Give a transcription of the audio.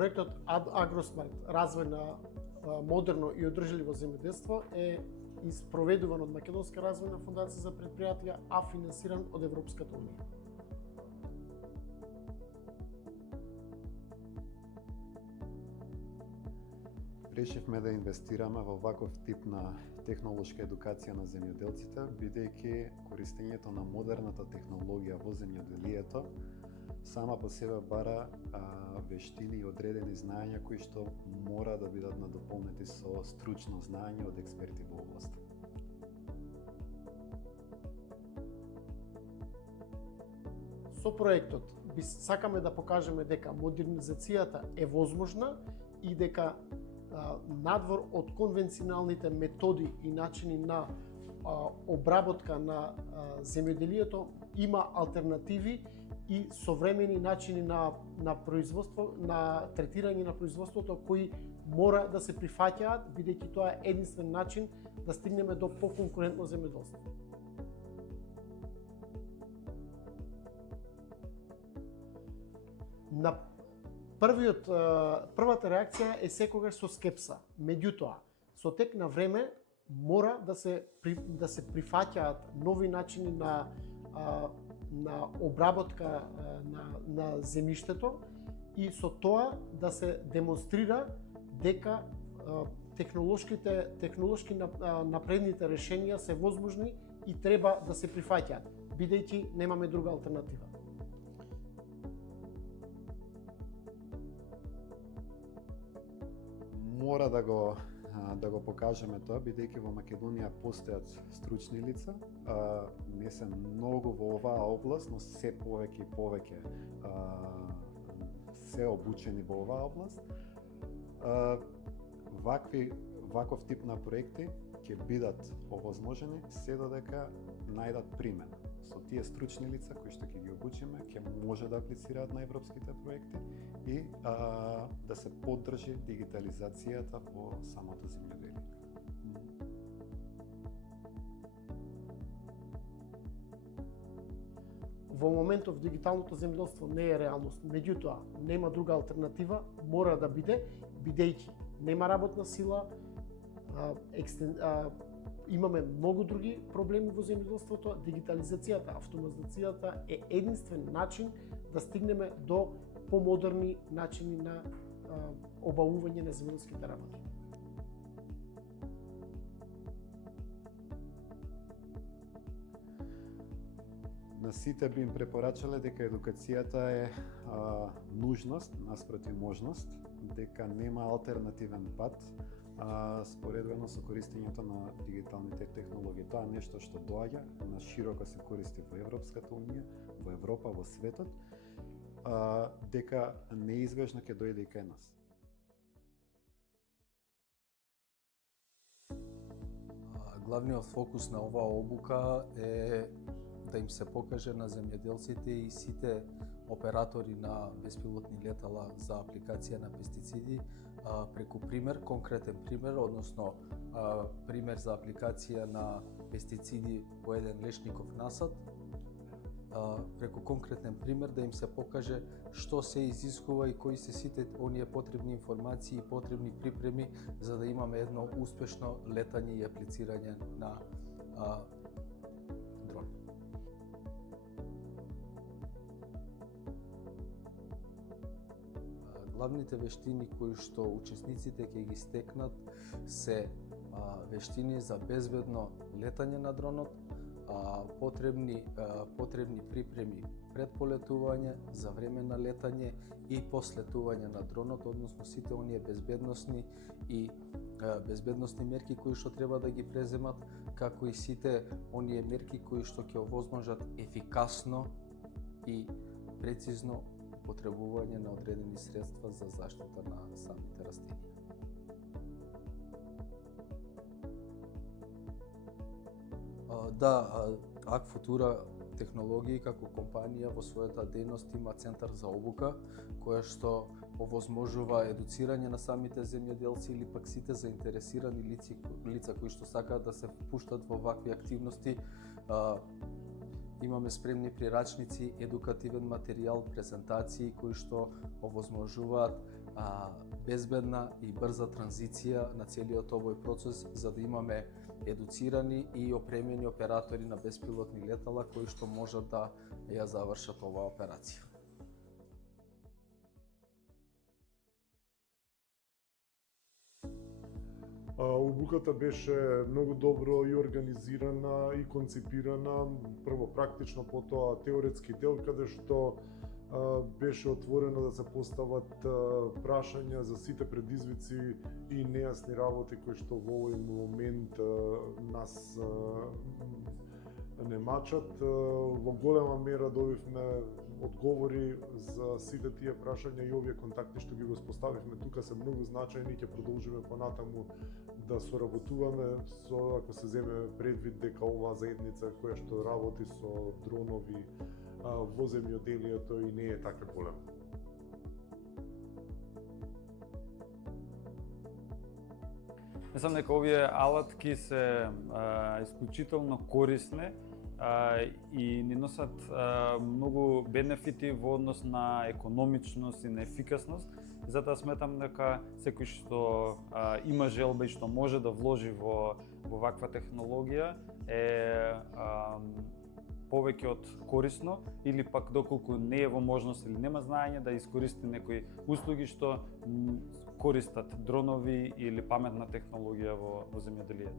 Проектот Агросмарт, развој на модерно и одржливо земјоделство е спроведуван од Македонска развојна фондација за предпријатија, а финансиран од Европската унија. Решивме да инвестираме во ваков тип на технолошка едукација на земјоделците, бидејќи користењето на модерната технологија во земјоделието сама по себе бара вештини и одредени знаења кои што мора да бидат надополнети со стручно знаење од експерти во област. Со проектот сакаме да покажеме дека модернизацијата е возможна и дека надвор од конвенционалните методи и начини на обработка на земјоделието има алтернативи и современи начини на производство, на третирање на производството кои мора да се прифаќаат, бидејќи тоа е единствен начин да стигнеме до поконкурентно земјоделство. На првата реакција е секогаш со скепса. Меѓутоа, со тек на време мора да се прифаќаат нови начини на обработка на земјиштето и со тоа да се демонстрира дека технолошки напредните решенија се возможни и треба да се прифаќаат, бидејќи немаме друга алтернатива. Мора да го покажеме тоа, бидејќи во Македонија постојат стручни лица, не се многу во оваа област, но се повеќе и повеќе се обучени во оваа област. Ваков тип на проекти ќе бидат овозможени се додека најдат примена. Со тие стручни лица кои што ќе ги обучиме, ќе може да аплицираат на европските проекти и да се поддржи дигитализацијата во самото земјоделие. Во моментов дигиталното земјоделство не е реалност, меѓутоа нема друга алтернатива, мора да биде, бидејќи нема работна сила, имаме многу други проблеми во земјоделството, дигитализацијата, автоматизацијата е единствен начин да стигнеме до помодерни начини на обавување на земјоделските работи. На сите би им препорачале дека едукацијата е нужност наспроти можност, дека нема алтернативен пат споредувано со користењето на дигиталните технологии. Тоа е нешто што доаѓа, на широко се користи во Европската унија, во Европа, во светот, дека неизбежно ќе дојде и кај нас. Главниот фокус на оваа обука е да им се покаже на земјоделците и сите оператори на беспилотни летала за апликација на пестициди преку пример, конкретен пример, односно пример за апликација на пестициди во еден лешников насад, преку конкретен пример да им се покаже што се изискува и кои се сите оние потребни информации и потребни припреми за да имаме едно успешно летање и аплицирање на дрон. Главните вештини кои што учесниците ќе ги стекнат се вештини за безбедно летање на дронот, потребни припреми пред полетување, за време на летање и послетување на дронот, односно сите оние безбедносни мерки кои што треба да ги преземат, како и сите оние мерки кои што ќе овозможат ефикасно и прецизно употребување на одредени средства за заштита на самите растенија. Да, Агфутура технологии како компанија во својата дејност има центар за обука, која што овозможува едуцирање на самите земјоделци или пак сите заинтересирани лица кои што сакаат да се впуштат во вакви активности. Имаме спремни прирачници, едукативен материјал, презентации кои што овозможуваат безбедна и брза транзиција на целиот овој процес, за да имаме едуцирани и опремени оператори на беспилотни летала кои што можат да ја завршат оваа операција. Обуката беше многу добро и организирана и концепирана, прво практично, потоа теоретски дел, каде што беше отворено да се постават прашања за сите предизвици и нејасни работи кои што во овој момент нас не мачат. Во голема мера добивме одговори за сите тие прашања и овие контакти што ги воспоставивме тука се многу значајни и ќе продолжиме понатаму да соработуваме ако се земе предвид дека оваа заедница која што работи со дронови во земјоделието и не е така голема. Мислам дека овие алатки се исклучително корисни и ни носат многу бенефити во однос на економичност и на ефикасност. Затоа сметам дека секој што има желба и што може да вложи во ваква технологија е повеќе од корисно, или пак доколку не е во можност или нема знаење да искористи некои услуги што користат дронови или паметна технологија во земјоделието.